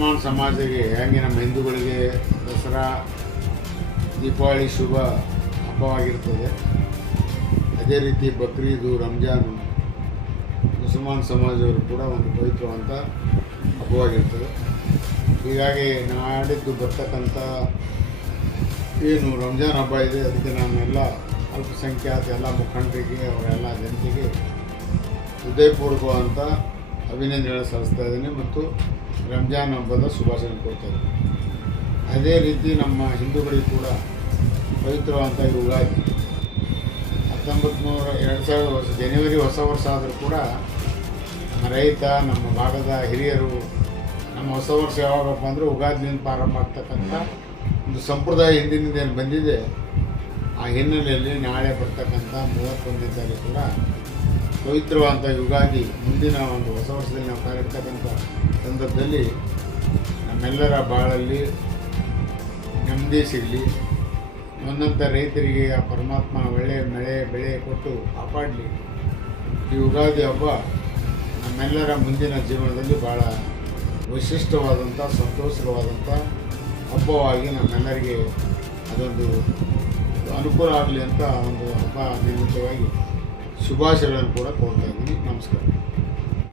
ಮುಸಲ್ಮಾನ್ ಸಮಾಜಕ್ಕೆ ಹೇಗೆ ನಮ್ಮ ಹಿಂದೂಗಳಿಗೆ ದಸರಾ, ದೀಪಾವಳಿ ಶುಭ ಹಬ್ಬವಾಗಿರ್ತದೆ. ಅದೇ ರೀತಿ ಬಕ್ರೀದು, ರಂಜಾನು ಮುಸಲ್ಮಾನ್ ಸಮಾಜದವರು ಕೂಡ ಒಂದು ಪವಿತ್ರವಂತ ಹಬ್ಬವಾಗಿರ್ತದೆ. ಹೀಗಾಗಿ ನಾಡಿದ್ದು ಬರ್ತಕ್ಕಂಥ ಏನು ರಂಜಾನ್ ಹಬ್ಬ ಇದೆ, ಅದಕ್ಕೆ ನಾನೆಲ್ಲ ಅಲ್ಪಸಂಖ್ಯಾತ ಎಲ್ಲ ಮುಖಂಡರಿಗೆ ಅವರೆಲ್ಲ ಜನತೆಗೆ ಹೃದಯಪೂರ್ವಕವಂತ ಅಭಿನಂದನೆ ಸಲ್ಲಿಸ್ತಾ ಇದ್ದೀನಿ ಮತ್ತು ರಂಜಾನ್ ಹಬ್ಬದ ಶುಭಾಶಯ ಕೊಡ್ತಾ ಇದ್ದೀನಿ. ಅದೇ ರೀತಿ ನಮ್ಮ ಹಿಂದೂಗಳಿಗೆ ಕೂಡ ಪವಿತ್ರವಂತ ಯುಗಾದಿ ಹತ್ತೊಂಬತ್ತು ನೂರ ಎರಡು ಸಾವಿರದ ವರ್ಷ, ಜನವರಿ ಹೊಸ ವರ್ಷ ಆದರೂ ಕೂಡ ನಮ್ಮ ರೈತ, ನಮ್ಮ ಭಾಗದ ಹಿರಿಯರು ನಮ್ಮ ಹೊಸ ವರ್ಷ ಯಾವಾಗಪ್ಪ ಅಂದರೆ ಉಗಾದಿನಿಂದ ಪ್ರಾರಂಭ ಆಗ್ತಕ್ಕಂಥ ಒಂದು ಸಂಪ್ರದಾಯ ಹಿಂದಿನಿಂದ ಏನು ಬಂದಿದೆ. ಆ ಹಿನ್ನೆಲೆಯಲ್ಲಿ ನಾಳೆ ಬರ್ತಕ್ಕಂಥ ಮೂವತ್ತೊಂದನೇ ತಾರೀಕು ಕೂಡ ಪವಿತ್ರವಾದಂಥ ಯುಗಾದಿ, ಮುಂದಿನ ಒಂದು ಹೊಸ ವರ್ಷದಲ್ಲಿ ನಾವು ಕಾಲಿರ್ತಕ್ಕಂಥ ಸಂದರ್ಭದಲ್ಲಿ ನಮ್ಮೆಲ್ಲರ ಬಾಳಲ್ಲಿ ನೆಮ್ಮದಿ ಸಿಗಲಿ ಒಂದಂಥ ರೈತರಿಗೆ ಆ ಪರಮಾತ್ಮ ಒಳ್ಳೆಯ ಮಳೆ, ಬೆಳೆ ಕೊಟ್ಟು ಕಾಪಾಡಲಿ. ಈ ಯುಗಾದಿ ಹಬ್ಬ ನಮ್ಮೆಲ್ಲರ ಮುಂದಿನ ಜೀವನದಲ್ಲಿ ಭಾಳ ವಿಶಿಷ್ಟವಾದಂಥ ಸಂತೋಷವಾದಂಥ ಹಬ್ಬವಾಗಿ ನಮ್ಮೆಲ್ಲರಿಗೆ ಅದೊಂದು ಅನುಕೂಲ ಆಗಲಿ ಅಂತ ಒಂದು ಹಬ್ಬ ನಿಮಿತ್ತವಾಗಿ ಶುಭಾಶಯಗಳನ್ನು ಕೂಡ ಕೊಡ್ತಾ ಇದ್ದೀನಿ ನಮಸ್ಕಾರ